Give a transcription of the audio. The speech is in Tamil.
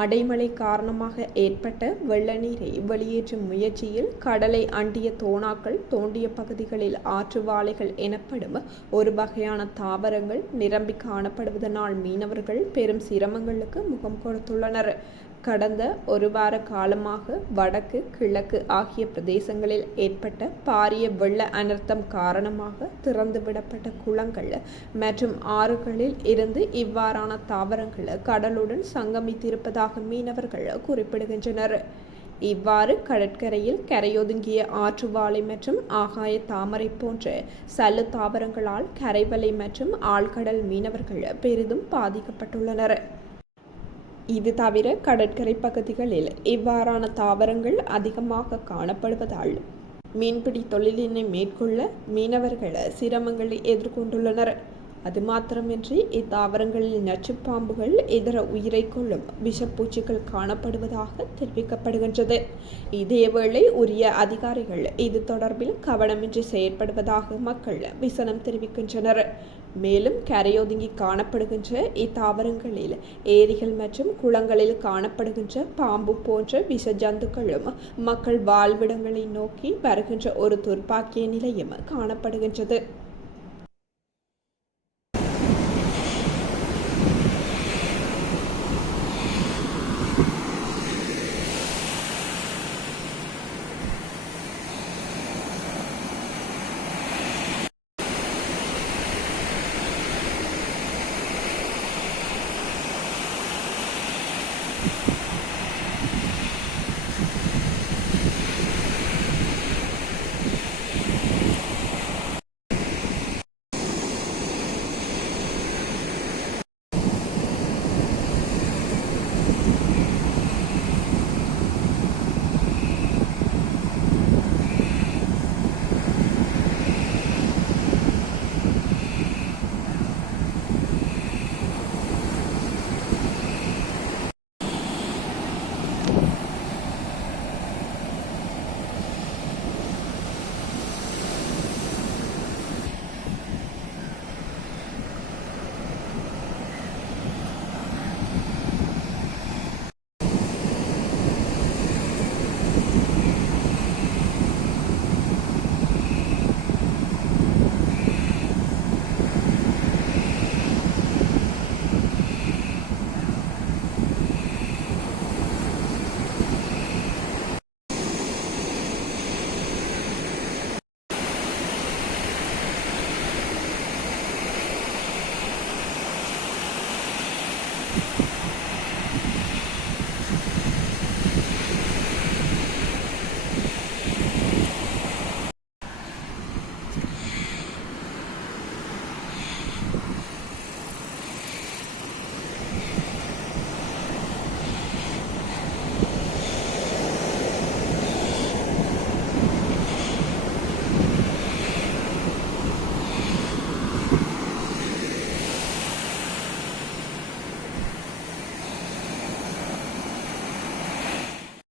அடைமழை காரணமாக ஏற்பட்ட வெள்ள நீரை வெளியேற்றும் முயற்சியில் கடலை அண்டிய தோணாக்கள் தோண்டிய பகுதிகளில் ஆற்றுவாளைகள் எனப்படும் ஒரு வகையான தாவரங்கள் நிரம்பி காணப்படுவதனால் மீனவர்கள் பெரும் சிரமங்களுக்கு முகம் கொடுத்துள்ளனர். கடந்த ஒரு வார காலமாக வடக்கு கிழக்கு ஆகிய பிரதேசங்களில் ஏற்பட்ட பாரிய வெள்ள அனர்த்தம் காரணமாக திறந்துவிடப்பட்ட குளங்கள் மற்றும் ஆறுகளில் இருந்து இவ்வாறான தாவரங்கள் கடலுடன் இருப்பதாக மீனவர்கள் குறிப்பிடுகின்றனர். இவ்வாறு கடற்கரையில் கரையொதுங்கிய ஆற்றுவாழை மற்றும் ஆகாய தாமரை போன்ற சல்லு தாவரங்களால் கரைவலை மற்றும் ஆழ்கடல் மீனவர்கள் பெரிதும் பாதிக்கப்பட்டுள்ளனர். இது தவிர கடற்கரை பகுதிகளில் இவ்வாறான தாவரங்கள் அதிகமாக காணப்படுவதால் மீன்பிடி தொழிலினை மேற்கொள்ள மீனவர்கள் சிரமங்களை எதிர்கொண்டுள்ளனர். அது மாத்திரமின்றி இத்தாவரங்களில் நச்சுப்பாம்புகள் இதர உயிரை கொள்ளும் விஷப்பூச்சிகள் காணப்படுவதாக தெரிவிக்கப்படுகின்றது. இதேவேளை உரிய அதிகாரிகள் இது தொடர்பில் கவனமின்றி செயற்படுவதாக மக்கள் விசனம் தெரிவிக்கின்றனர். மேலும் கரையொதுங்கி காணப்படுகின்ற இத்தாவரங்களில் ஏரிகள் மற்றும் குளங்களில் காணப்படுகின்ற பாம்பு போன்ற விஷ ஜந்துக்களும் மக்கள் வாழ்விடங்களை நோக்கி வருகின்ற ஒரு துர்ப்பாக்கிய நிலையும் காணப்படுகின்றது.